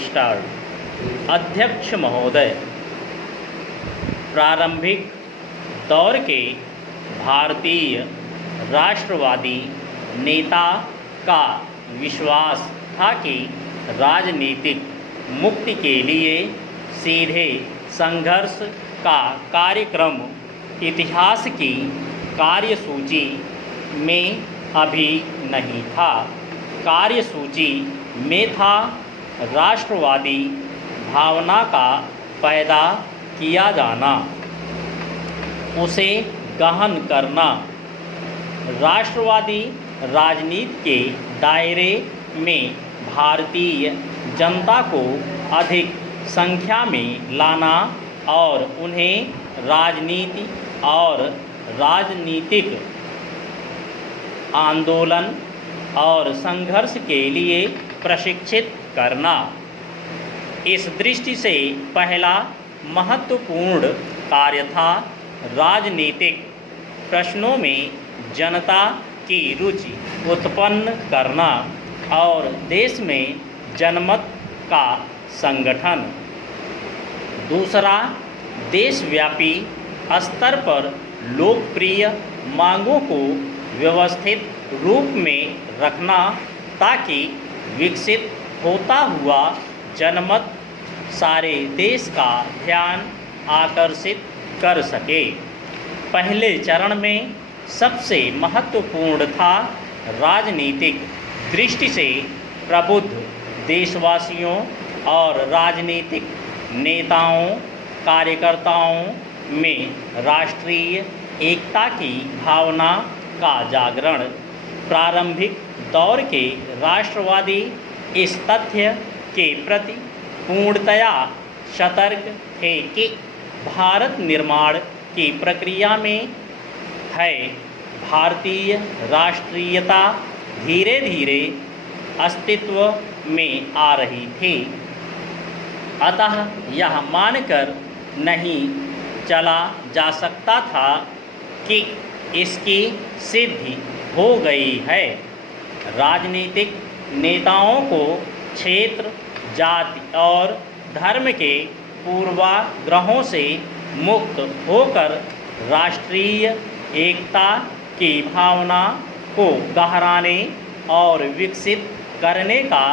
Start. अध्यक्ष महोदय, प्रारंभिक दौर के भारतीय राष्ट्रवादी नेता का विश्वास था कि राजनीतिक मुक्ति के लिए सीधे संघर्ष का कार्यक्रम इतिहास की कार्यसूची में अभी नहीं था। कार्यसूची में था राष्ट्रवादी भावना का पैदा किया जाना, उसे गहन करना, राष्ट्रवादी राजनीति के दायरे में भारतीय जनता को अधिक संख्या में लाना और उन्हें राजनीति और राजनीतिक आंदोलन और संघर्ष के लिए प्रशिक्षित करना। इस दृष्टि से पहला महत्वपूर्ण कार्य था राजनीतिक प्रश्नों में जनता की रुचि उत्पन्न करना और देश में जनमत का संगठन। दूसरा, देशव्यापी स्तर पर लोकप्रिय मांगों को व्यवस्थित रूप में रखना ताकि विकसित होता हुआ जनमत सारे देश का ध्यान आकर्षित कर सके। पहले चरण में सबसे महत्वपूर्ण था राजनीतिक दृष्टि से प्रबुद्ध देशवासियों और राजनीतिक नेताओं कार्यकर्ताओं में राष्ट्रीय एकता की भावना का जागरण। प्रारंभिक दौर के राष्ट्रवादी इस तथ्य के प्रति पूर्णतया सतर्क थे कि भारत निर्माण की प्रक्रिया में है भारतीय राष्ट्रीयता धीरे धीरे अस्तित्व में आ रही थी। अतः यह मानकर नहीं चला जा सकता था कि इसकी सिद्धि हो गई है। राजनीतिक नेताओं को क्षेत्र, जाति और धर्म के पूर्वाग्रहों से मुक्त होकर राष्ट्रीय एकता की भावना को गहराने और विकसित करने का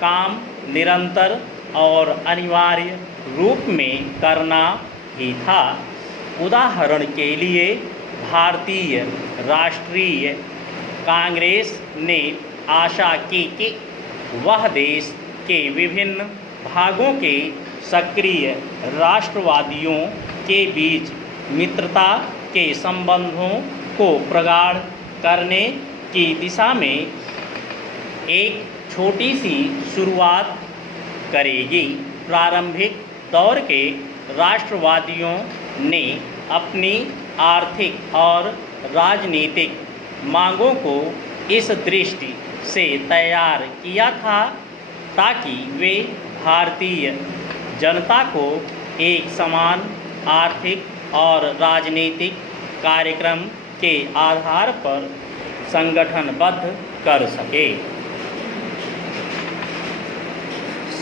काम निरंतर और अनिवार्य रूप में करना ही था। उदाहरण के लिए भारतीय राष्ट्रीय कांग्रेस ने आशा की कि वह देश के विभिन्न भागों के सक्रिय राष्ट्रवादियों के बीच मित्रता के संबंधों को प्रगाढ़ करने की दिशा में एक छोटी सी शुरुआत करेगी। प्रारंभिक दौर के राष्ट्रवादियों ने अपनी आर्थिक और राजनीतिक मांगों को इस दृष्टि से तैयार किया था ताकि वे भारतीय जनता को एक समान आर्थिक और राजनीतिक कार्यक्रम के आधार पर संगठनबद्ध कर सके।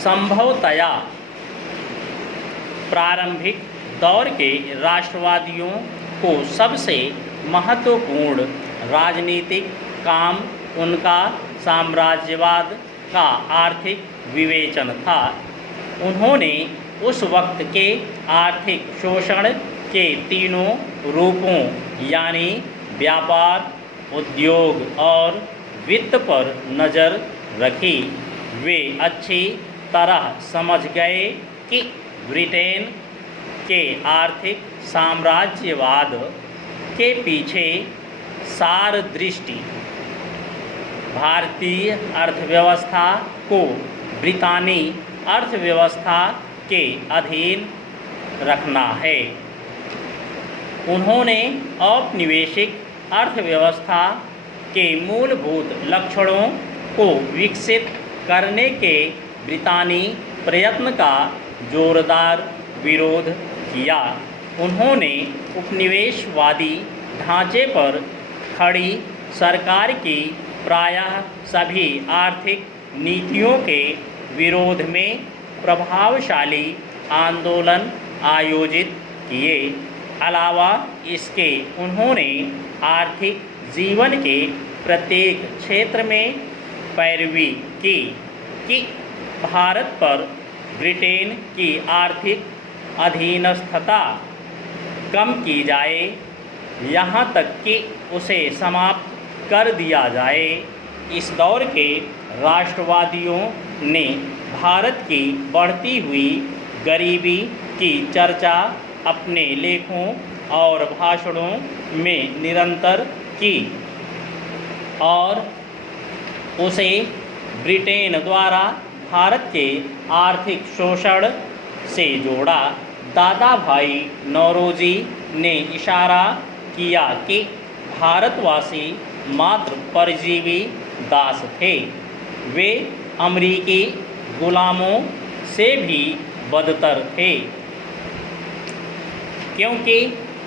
संभवतया प्रारंभिक दौर के राष्ट्रवादियों को सबसे महत्वपूर्ण राजनीतिक काम उनका साम्राज्यवाद का आर्थिक विवेचन था। उन्होंने उस वक्त के आर्थिक शोषण के तीनों रूपों यानी व्यापार, उद्योग और वित्त पर नज़र रखी। वे अच्छी तरह समझ गए कि ब्रिटेन के आर्थिक साम्राज्यवाद के पीछे सारदृष्टि भारतीय अर्थव्यवस्था को ब्रितानी अर्थव्यवस्था के अधीन रखना है। उन्होंने औपनिवेशिक अर्थव्यवस्था के मूलभूत लक्षणों को विकसित करने के ब्रितानी प्रयत्न का जोरदार विरोध किया। उन्होंने उपनिवेशवादी ढांचे पर खड़ी सरकार की प्रायः सभी आर्थिक नीतियों के विरोध में प्रभावशाली आंदोलन आयोजित किए। अलावा इसके उन्होंने आर्थिक जीवन के प्रत्येक क्षेत्र में पैरवी की कि भारत पर ब्रिटेन की आर्थिक अधीनस्थता कम की जाए, यहाँ तक कि उसे समाप्त कर दिया जाए। इस दौर के राष्ट्रवादियों ने भारत की बढ़ती हुई गरीबी की चर्चा अपने लेखों और भाषणों में निरंतर की और उसे ब्रिटेन द्वारा भारत के आर्थिक शोषण से जोड़ा। दादा भाई नौरोजी ने इशारा किया कि भारतवासी मात्र परजीवी दास थे, वे अमरीकी गुलामों से भी बदतर थे, क्योंकि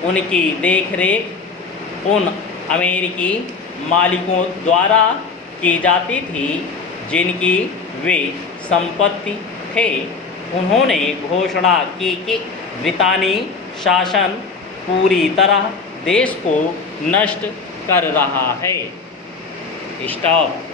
उनकी देखरेख उन अमेरिकी मालिकों द्वारा की जाती थी जिनकी वे संपत्ति थे। उन्होंने घोषणा की कि ब्रितानी शासन पूरी तरह देश को नष्ट कर रहा है। स्टॉप।